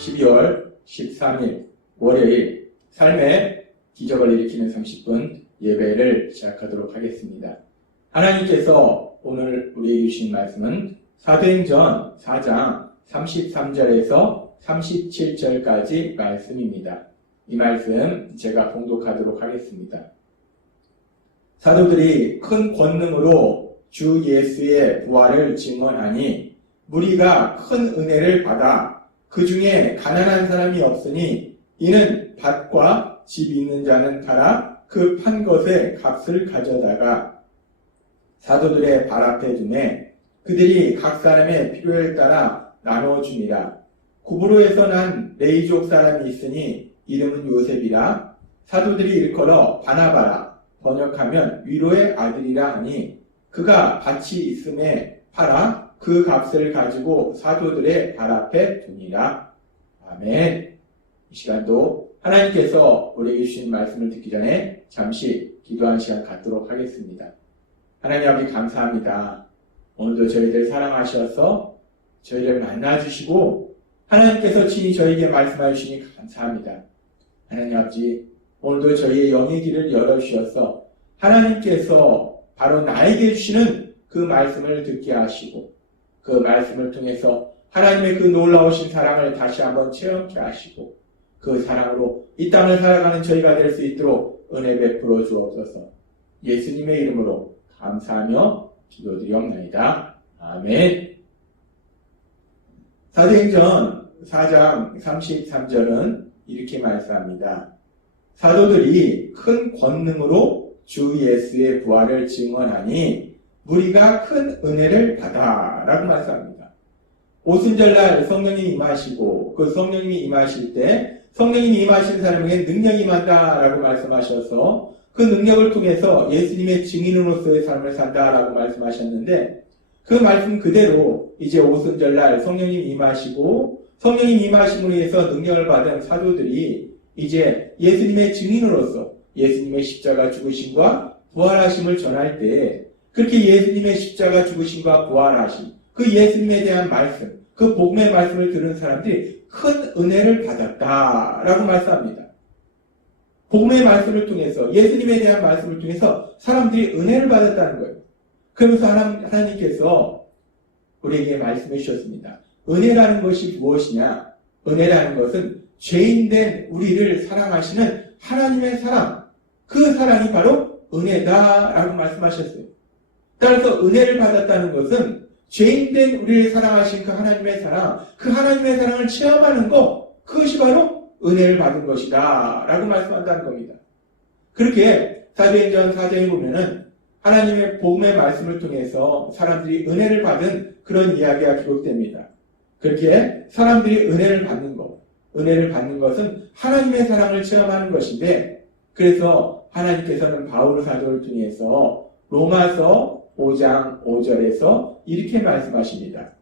12월 13일 월요일 삶의 기적을 일으키는 30분 예배를 시작하도록 하겠습니다. 하나님께서 오늘 우리에게 주신 말씀은 사도행전 4장 33절에서 37절까지 말씀입니다. 이 말씀 제가 봉독하도록 하겠습니다. 사도들이 큰 권능으로 주 예수의 부활을 증언하니 무리가 큰 은혜를 받아 그 중에 가난한 사람이 없으니 이는 밭과 집 있는 자는 팔아 그 판 것의 값을 가져다가 사도들의 발 앞에 두매 그들이 각 사람의 필요에 따라 나눠주니라. 구브로에서 난 레이족 사람이 있으니 이름은 요셉이라. 사도들이 일컬어 바나바라 번역하면 위로의 아들이라 하니 그가 밭이 있음에 팔아 그 값을 가지고 사도들의 발 앞에 두니라. 아멘. 이 시간도 하나님께서 우리에게 주신 말씀을 듣기 전에 잠시 기도하는 시간 갖도록 하겠습니다. 하나님 아버지 감사합니다. 오늘도 저희들 사랑하셔서 저희를 만나주시고 하나님께서 친히 저에게 말씀해 주시니 감사합니다. 하나님 아버지 오늘도 저희의 영의 길을 열어주셔서 하나님께서 바로 나에게 주시는 그 말씀을 듣게 하시고 그 말씀을 통해서 하나님의 그 놀라우신 사랑을 다시 한번 체험케 하시고 그 사랑으로 이 땅을 살아가는 저희가 될 수 있도록 은혜 베풀어 주옵소서. 예수님의 이름으로 감사하며 기도드리옵나이다. 아멘. 사도행전 4장 33절은 이렇게 말씀합니다. 사도들이 큰 권능으로 주 예수의 부활을 증언하니 무리가 큰 은혜를 받아 라고 말씀합니다. 오순절날 성령님이 임하시고 그 성령님이 임하실 때 성령님이 임하신 사람에게 능력이 임한다 라고 말씀하셔서 그 능력을 통해서 예수님의 증인으로서의 삶을 산다 라고 말씀하셨는데 그 말씀 그대로 이제 오순절날 성령님이 임하시고 성령님 임하심으로 인해서 능력을 받은 사도들이 이제 예수님의 증인으로서 예수님의 십자가 죽으심과 부활하심을 전할 때 그렇게 예수님의 십자가 죽으심과 부활하심, 그 예수님에 대한 말씀, 그 복음의 말씀을 들은 사람들이 큰 은혜를 받았다라고 말씀합니다. 복음의 말씀을 통해서, 예수님에 대한 말씀을 통해서 사람들이 은혜를 받았다는 거예요. 그러면서 하나님께서 우리에게 말씀해 주셨습니다. 은혜라는 것이 무엇이냐? 은혜라는 것은 죄인된 우리를 사랑하시는 하나님의 사랑, 그 사랑이 바로 은혜다라고 말씀하셨어요. 따라서 은혜를 받았다는 것은 죄인된 우리를 사랑하신 그 하나님의 사랑, 그 하나님의 사랑을 체험하는 것, 그것이 바로 은혜를 받은 것이다 라고 말씀한다는 겁니다. 그렇게 사도행전 4장에 보면은 하나님의 복음의 말씀을 통해서 사람들이 은혜를 받은 그런 이야기가 기록됩니다. 그렇게 사람들이 은혜를 받는 것, 은혜를 받는 것은 하나님의 사랑을 체험하는 것인데 그래서 하나님께서는 바울 사도를 통해서 로마서 5장 5절에서 이렇게 말씀하십니다.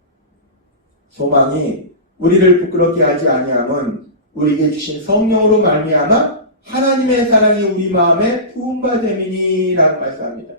소망이 우리를 부끄럽게 하지 아니함은 우리에게 주신 성령으로 말미암아 하나님의 사랑이 우리 마음에 부음받음이니 라고 말씀합니다.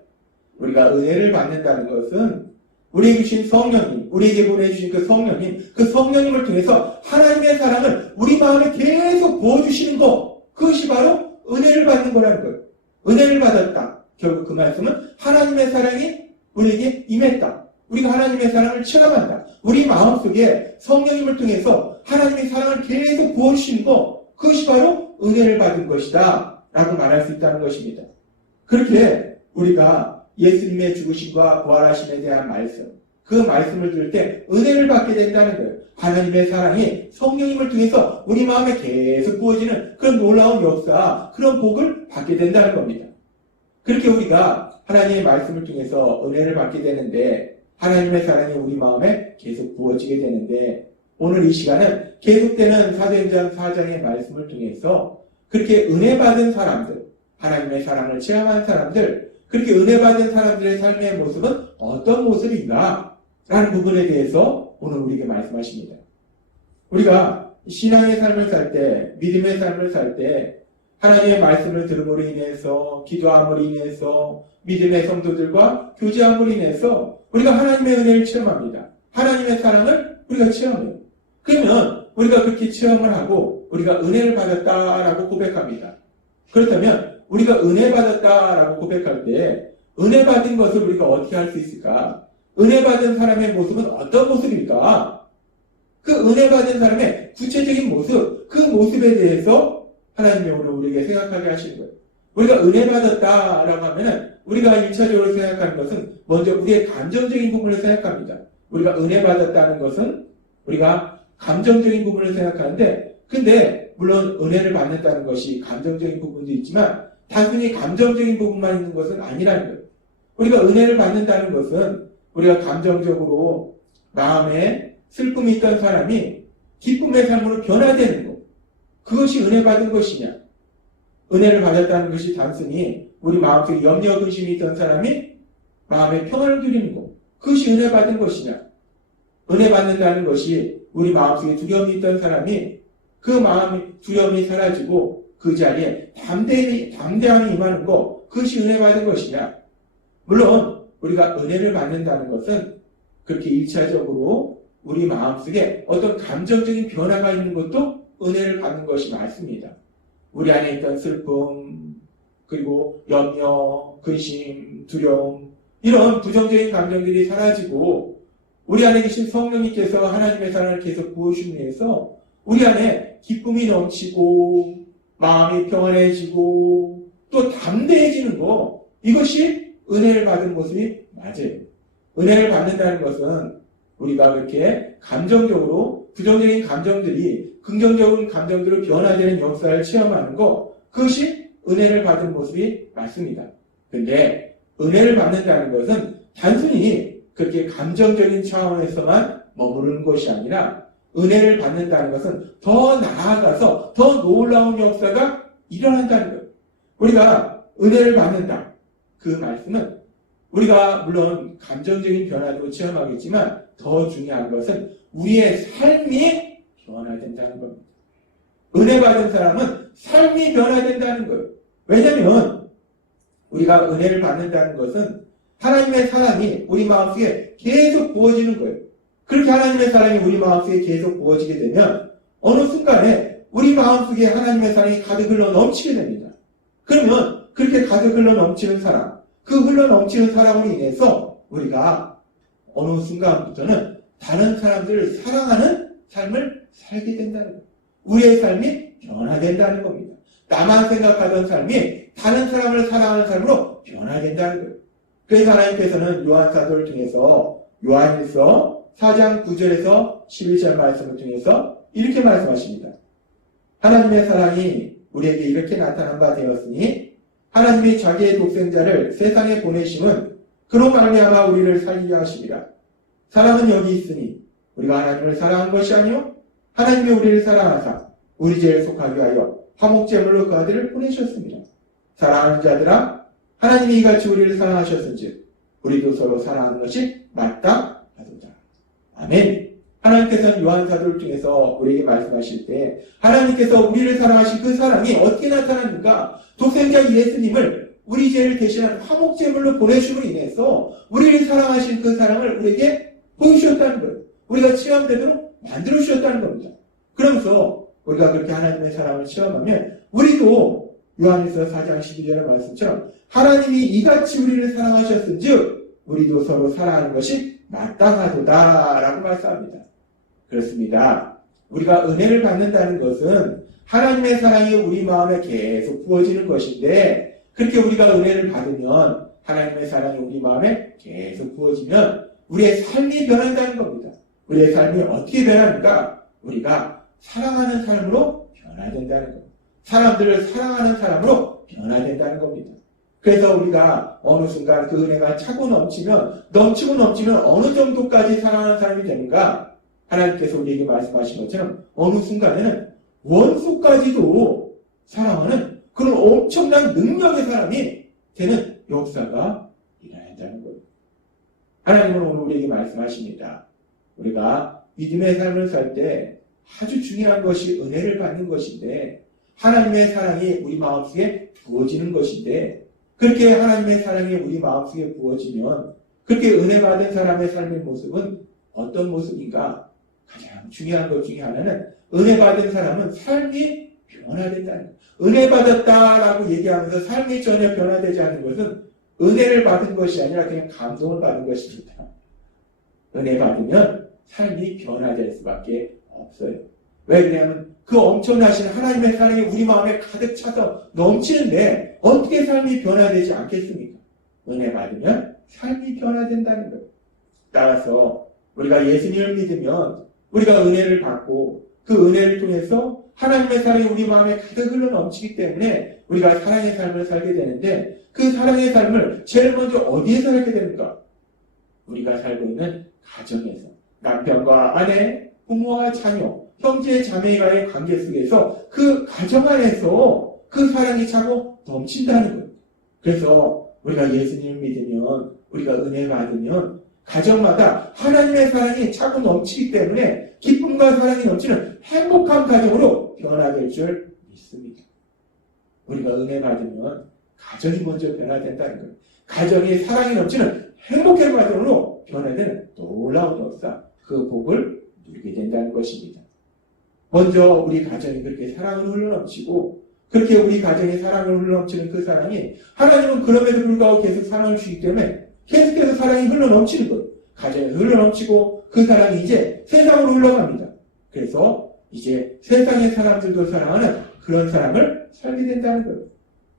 우리가 은혜를 받는다는 것은 우리에게 주신 성령님, 우리에게 보내주신 그 성령님을 통해서 하나님의 사랑을 우리 마음에 계속 부어주시는 것, 그것이 바로 은혜를 받는 거라는 거예요. 은혜를 받았다. 결국 그 말씀은 하나님의 사랑이 우리에게 임했다. 우리가 하나님의 사랑을 체험한다. 우리 마음속에 성령님을 통해서 하나님의 사랑을 계속 부어주시는 것, 그것이 바로 은혜를 받은 것이다 라고 말할 수 있다는 것입니다. 그렇게 우리가 예수님의 죽으심과 부활하심에 대한 말씀, 그 말씀을 들을 때 은혜를 받게 된다는 거예요. 하나님의 사랑이 성령님을 통해서 우리 마음에 계속 부어지는 그런 놀라운 역사, 그런 복을 받게 된다는 겁니다. 그렇게 우리가 하나님의 말씀을 통해서 은혜를 받게 되는데 하나님의 사랑이 우리 마음에 계속 부어지게 되는데 오늘 이 시간은 계속되는 사도행전 4장의 말씀을 통해서 그렇게 은혜 받은 사람들, 하나님의 사랑을 체험한 사람들, 그렇게 은혜 받은 사람들의 삶의 모습은 어떤 모습인가? 라는 부분에 대해서 오늘 우리에게 말씀하십니다. 우리가 신앙의 삶을 살 때, 믿음의 삶을 살 때 하나님의 말씀을 들음으로 인해서, 기도함으로 인해서, 믿음의 성도들과 교제함으로 인해서 우리가 하나님의 은혜를 체험합니다. 하나님의 사랑을 우리가 체험해요. 그러면 우리가 그렇게 체험을 하고 우리가 은혜를 받았다라고 고백합니다. 그렇다면 우리가 은혜 받았다라고 고백할 때 은혜 받은 것을 우리가 어떻게 할 수 있을까? 은혜 받은 사람의 모습은 어떤 모습일까? 그 은혜 받은 사람의 구체적인 모습, 그 모습에 대해서 하나님이 오늘 우리에게 생각하게 하시는 거예요. 우리가 은혜 받았다라고 하면은 우리가 1차적으로 생각하는 것은 먼저 우리의 감정적인 부분을 생각합니다. 우리가 은혜 받았다는 것은 우리가 감정적인 부분을 생각하는데, 근데 물론 은혜를 받는다는 것이 감정적인 부분도 있지만 단순히 감정적인 부분만 있는 것은 아니라는 거예요. 우리가 은혜를 받는다는 것은 우리가 감정적으로 마음에 슬픔이 있던 사람이 기쁨의 삶으로 변화되는 것, 그것이 은혜 받은 것이냐? 은혜를 받았다는 것이 단순히 우리 마음속에 염려, 근심이 있던 사람이 마음에 평안을 누리는 것, 그것이 은혜 받은 것이냐? 은혜 받는다는 것이 우리 마음속에 두려움이 있던 사람이 그 마음이 두려움이 사라지고 그 자리에 담대함이 임하는 것, 그것이 은혜 받은 것이냐? 물론 우리가 은혜를 받는다는 것은 그렇게 1차적으로 우리 마음속에 어떤 감정적인 변화가 있는 것도 은혜를 받는 것이 맞습니다. 우리 안에 있던 슬픔, 그리고 염려, 근심, 두려움, 이런 부정적인 감정들이 사라지고 우리 안에 계신 성령님께서 하나님의 사랑을 계속 부어주시기 위해서 우리 안에 기쁨이 넘치고 마음이 평안해지고 또 담대해지는 거, 이것이 은혜를 받은 모습이 맞아요. 은혜를 받는다는 것은 우리가 그렇게 감정적으로 부정적인 감정들이 긍정적인 감정들로 변화되는 역사를 체험하는 것, 그것이 은혜를 받은 모습이 맞습니다. 근데 은혜를 받는다는 것은 단순히 그렇게 감정적인 차원에서만 머무르는 것이 아니라 은혜를 받는다는 것은 더 나아가서 더 놀라운 역사가 일어난다는 거예요. 우리가 은혜를 받는다. 그 말씀은 우리가 물론 감정적인 변화도 체험하겠지만 더 중요한 것은 우리의 삶이 변화된다는 겁니다. 은혜 받은 사람은 삶이 변화된다는 거예요. 왜냐하면 우리가 은혜를 받는다는 것은 하나님의 사랑이 우리 마음속에 계속 부어지는 거예요. 그렇게 하나님의 사랑이 우리 마음속에 계속 부어지게 되면 어느 순간에 우리 마음속에 하나님의 사랑이 가득 흘러 넘치게 됩니다. 그러면 그렇게 가득 흘러 넘치는 사랑, 그 흘러 넘치는 사랑으로 인해서 우리가 어느 순간부터는 다른 사람들을 사랑하는 삶을 살게 된다는 거예요. 우리의 삶이 변화된다는 겁니다. 나만 생각하던 삶이 다른 사람을 사랑하는 삶으로 변화된다는 거예요. 그래서 하나님께서는 요한 사도를 통해서 요한일서 4장 9절에서 11절 말씀을 통해서 이렇게 말씀하십니다. 하나님의 사랑이 우리에게 이렇게 나타난 바 되었으니 하나님이 자기의 독생자를 세상에 보내심은 그로 말미암아 우리를 살리려 하심이라. 사랑은 여기 있으니 우리가 하나님을 사랑한 것이 아니요 하나님이 우리를 사랑하사 우리 죄를 속하기 위하여 화목제물로 그 아들을 보내셨습니다. 사랑하는 자들아, 하나님이 이같이 우리를 사랑하셨은즉 우리도 서로 사랑하는 것이 마땅하도다. 아멘. 하나님께서는 요한 사도를 통해서 우리에게 말씀하실 때 하나님께서 우리를 사랑하신 그 사랑이 어떻게 나타났는가? 독생자 예수님을 우리 죄를 대신한 화목제물로 보내심으로 인해서 우리를 사랑하신 그 사랑을 우리에게 보여주셨다는 거예요. 우리가 체험되도록 만들어주셨다는 겁니다. 그러면서 우리가 그렇게 하나님의 사랑을 체험하면 우리도 요한일서 4장 12절의 말씀처럼 하나님이 이같이 우리를 사랑하셨은즉 우리도 서로 사랑하는 것이 마땅하도다 라고 말씀합니다. 그렇습니다. 우리가 은혜를 받는다는 것은 하나님의 사랑이 우리 마음에 계속 부어지는 것인데 그렇게 우리가 은혜를 받으면 하나님의 사랑이 우리 마음에 계속 부어지면 우리의 삶이 변한다는 겁니다. 우리의 삶이 어떻게 변하는가? 우리가 사랑하는 삶으로 변화된다는 겁니다. 사람들을 사랑하는 사람으로 변화된다는 겁니다. 그래서 우리가 어느 순간 그 은혜가 차고 넘치고 넘치면 어느 정도까지 사랑하는 사람이 되는가? 하나님께서 우리에게 말씀하신 것처럼 어느 순간에는 원수까지도 사랑하는 그런 엄청난 능력의 사람이 되는 역사가 일어난다는 거예요. 하나님은 오늘 우리에게 말씀하십니다. 우리가 믿음의 삶을 살 때 아주 중요한 것이 은혜를 받는 것인데 하나님의 사랑이 우리 마음속에 부어지는 것인데 그렇게 하나님의 사랑이 우리 마음속에 부어지면 그렇게 은혜 받은 사람의 삶의 모습은 어떤 모습인가? 가장 중요한 것 중에 하나는 은혜 받은 사람은 삶이 변화된다는 거예요. 은혜 받았다라고 얘기하면서 삶이 전혀 변화되지 않는 것은 은혜를 받은 것이 아니라 그냥 감동을 받은 것입니다. 은혜 받으면 삶이 변화될 수밖에 없어요. 왜 그러냐면 그 엄청나신 하나님의 사랑이 우리 마음에 가득 차서 넘치는데 어떻게 삶이 변화되지 않겠습니까? 은혜 받으면 삶이 변화된다는 거예요. 따라서 우리가 예수님을 믿으면 우리가 은혜를 받고 그 은혜를 통해서 하나님의 사랑이 우리 마음에 가득 흘러 넘치기 때문에 우리가 사랑의 삶을 살게 되는데 그 사랑의 삶을 제일 먼저 어디에서 살게 됩니까? 우리가 살고 있는 가정에서 남편과 아내, 부모와 자녀, 형제, 자매와의 관계 속에서 그 가정 안에서 그 사랑이 차고 넘친다는 거예요. 그래서 우리가 예수님을 믿으면 우리가 은혜 받으면 가정마다 하나님의 사랑이 차고 넘치기 때문에 기쁨과 사랑이 넘치는 행복한 가정으로 변화될 줄 믿습니다. 우리가 은혜 받으면 가정이 먼저 변화된다는 거예요. 가정이 사랑이 넘치는 행복한 가정으로 변화되는 놀라운 역사, 그 복을 누리게 된다는 것입니다. 먼저 우리 가정이 그렇게 사랑으로 흘러넘치고 그렇게 우리 가정에 사랑으로 흘러넘치는 그 사랑이 하나님은 그럼에도 불구하고 계속 사랑을 주기 때문에 계속해서 사랑이 흘러넘치는 거예요. 가정에서 흘러넘치고 그 사랑이 이제 세상으로 흘러갑니다. 그래서 이제 세상의 사람들도 사랑하는 그런 사랑을 살게 된다는 거예요.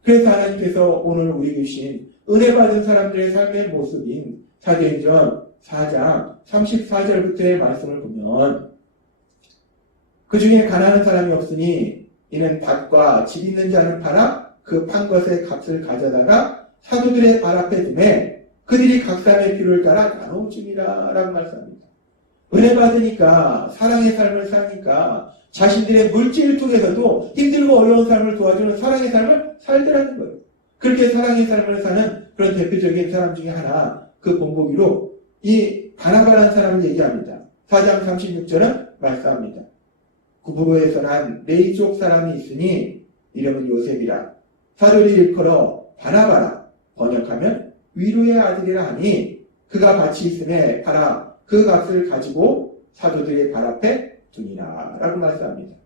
그래서 하나님께서 오늘 우리 주신 은혜 받은 사람들의 삶의 모습인 사도행전 4장 34절부터의 말씀을 보면 그 중에 가난한 사람이 없으니 이는 밭과 집 있는 자를 팔아 그 판 것의 값을 가져다가 사도들의 발 앞에 두매 그들이 각 사람의 필요를 따라 나눠 줍니다. 라고 말씀합니다. 은혜 받으니까 사랑의 삶을 사니까 자신들의 물질을 통해서도 힘들고 어려운 삶을 도와주는 사랑의 삶을 살더라는 거예요. 그렇게 사랑의 삶을 사는 그런 대표적인 사람 중에 하나 그 본보기로 이 바나바라는 사람을 얘기합니다. 4장 36절은 말씀합니다. 구브로에서 난 레이족 사람이 있으니 이름은 요셉이라 사도들이 일컬어 바나바라 번역하면 위로의 아들이라 하니 그가 밭이 있음에 팔아 그 값을 가지고 사도들의 발 앞에 두니라 라고 말씀합니다.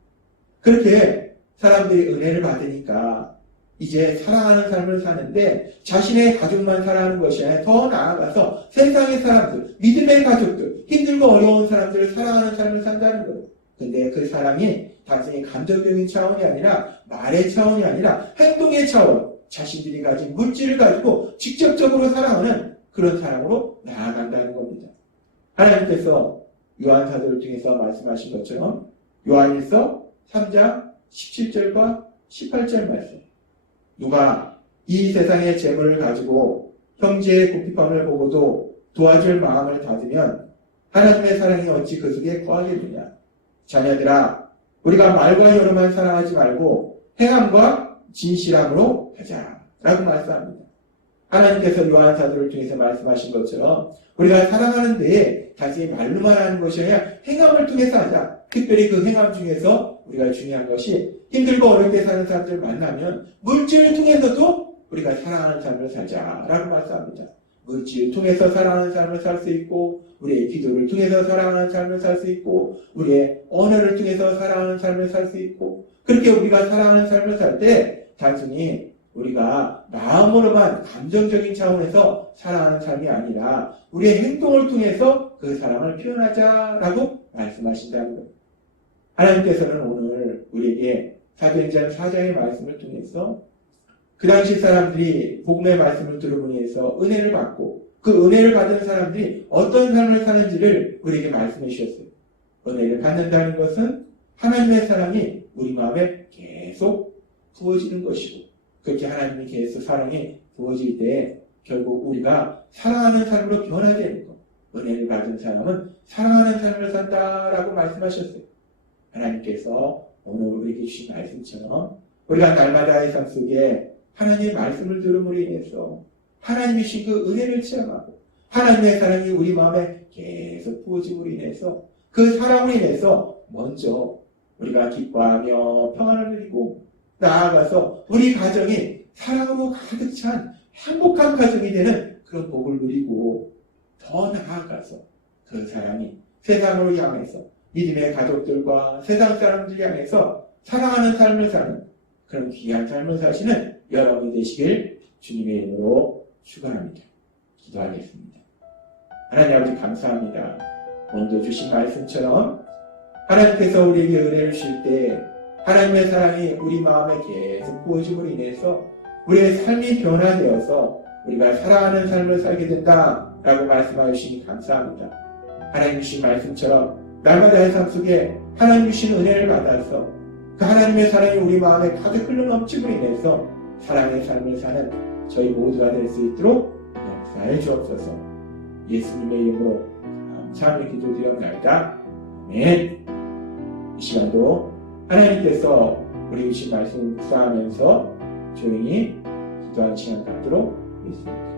그렇게 사람들이 은혜를 받으니까 이제 사랑하는 삶을 사는데 자신의 가족만 사랑하는 것이 아니라 더 나아가서 세상의 사람들, 믿음의 가족들, 힘들고 어려운 사람들을 사랑하는 삶을 산다는 거예요. 근데 그 사랑이 단순히 감정적인 차원이 아니라 말의 차원이 아니라 행동의 차원, 자신들이 가진 물질을 가지고 직접적으로 사랑하는 그런 사랑으로 나아간다는 겁니다. 하나님께서 요한사도를 통해서 말씀하신 것처럼 요한일서 3장 17절과 18절 말씀 누가 이 세상의 재물을 가지고 형제의 궁핍함을 보고도 도와줄 마음을 닫으면 하나님의 사랑이 어찌 그 속에 거하겠느냐. 자녀들아 우리가 말과 혀로만 사랑하지 말고 행함과 진실함으로 하자 라고 말씀합니다. 하나님께서 요한사도를 통해서 말씀하신 것처럼 우리가 사랑하는 데에 단순히 말로만 하는 것이 아니라 행함을 통해서 하자. 특별히 그 행함 중에서 우리가 중요한 것이 힘들고 어렵게 사는 사람들 만나면 물질을 통해서도 우리가 사랑하는 삶을 살자라고 말씀합니다. 물질을 통해서 사랑하는 삶을 살 수 있고 우리의 기도를 통해서 사랑하는 삶을 살 수 있고 우리의 언어를 통해서 사랑하는 삶을 살 수 있고 그렇게 우리가 사랑하는 삶을 살 때 단순히 우리가 마음으로만 감정적인 차원에서 사랑하는 삶이 아니라 우리의 행동을 통해서 그 사랑을 표현하자라고 말씀하신다는 거예요. 하나님께서는 오늘 우리에게 사도행전 4장의 말씀을 통해서 그 당시 사람들이 복음의 말씀을 들음으로 해서 은혜를 받고 그 은혜를 받은 사람들이 어떤 삶을 사는지를 우리에게 말씀해 주셨어요. 은혜를 받는다는 것은 하나님의 사랑이 우리 마음에 계속 부어지는 것이고 그렇게 하나님이 계속 사랑이 부어질 때 결국 우리가 사랑하는 삶으로 변화되는 것. 은혜를 받은 사람은 사랑하는 삶을 산다라고 말씀하셨어요. 하나님께서 오늘 우리에게 주신 말씀처럼 우리가 날마다의 삶 속에 하나님의 말씀을 들음으로 인해서 하나님이 주신 그 은혜를 체험하고 하나님의 사랑이 우리 마음에 계속 부어짐으로 인해서 그 사랑으로 인해서 먼저 우리가 기뻐하며 평안을 누리고 나아가서 우리 가정이 사랑으로 가득 찬 행복한 가정이 되는 그런 복을 누리고 더 나아가서 그 사랑이 세상으로 향해서 믿음의 가족들과 세상 사람들 향해서 사랑하는 삶을 사는 그런 귀한 삶을 사시는 여러분이 되시길 주님의 이름으로 축원합니다. 기도하겠습니다. 하나님 아버지 감사합니다. 오늘도 주신 말씀처럼 하나님께서 우리에게 은혜를 주실 때 하나님의 사랑이 우리 마음에 계속 부어짐으로 인해서 우리의 삶이 변화되어서 우리가 사랑하는 삶을 살게 된다라고 말씀하여 주시니 감사합니다. 하나님 주신 말씀처럼 날마다의 삶 속에 하나님 주신 은혜를 받아서 그 하나님의 사랑이 우리 마음에 가득 흘러넘침으로 인해서 사랑의 삶을 사는 저희 모두가 될 수 있도록 역사해 주옵소서. 예수님의 이름으로 감사하며 기도드리옵나이다. 아멘. 이 시간도 하나님께서 우리 주신 말씀을 묵상하면서 조용히 기도하는 시간 갖도록 하겠습니다.